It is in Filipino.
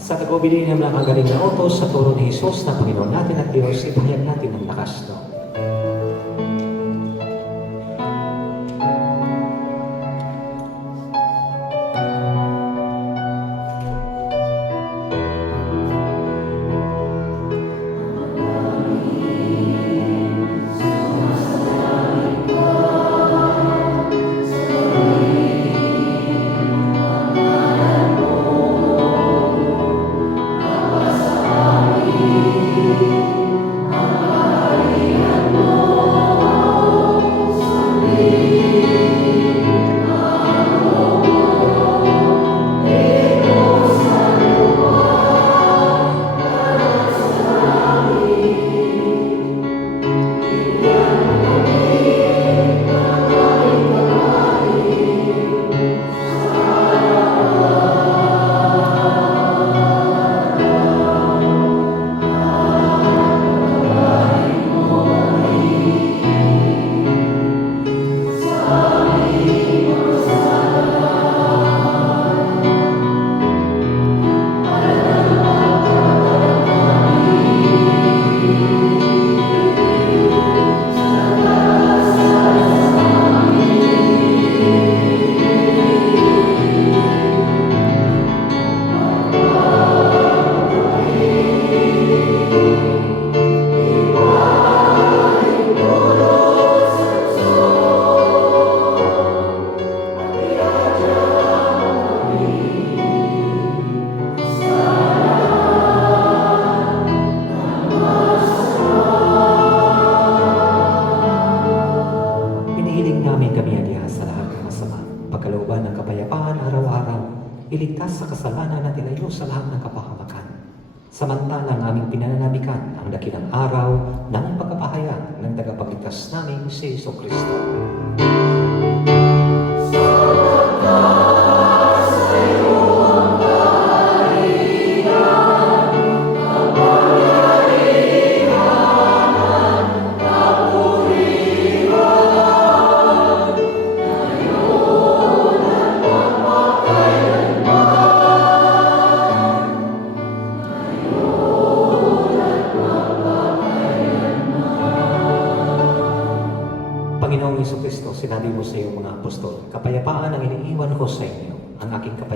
Sa nag-obili ng mga kagaling na utos sa turo ni Jesus na Panginoon natin at Diyos, ipahayag natin ng lakas, no? Pagkalooban ng kapayapaan araw-araw, iligtas sa kasalanan at ilayo sa lahat ng kapahamakan. Samantalang aming pinananabikan ang dakilang araw ng pagkapahayag ng tagapagligtas naming si Jesucristo. Panginoong Jesucristo, sinabi mo sa iyong mga apostol, kapayapaan ang iniiwan ko sa inyo, ang aking kapayapaan.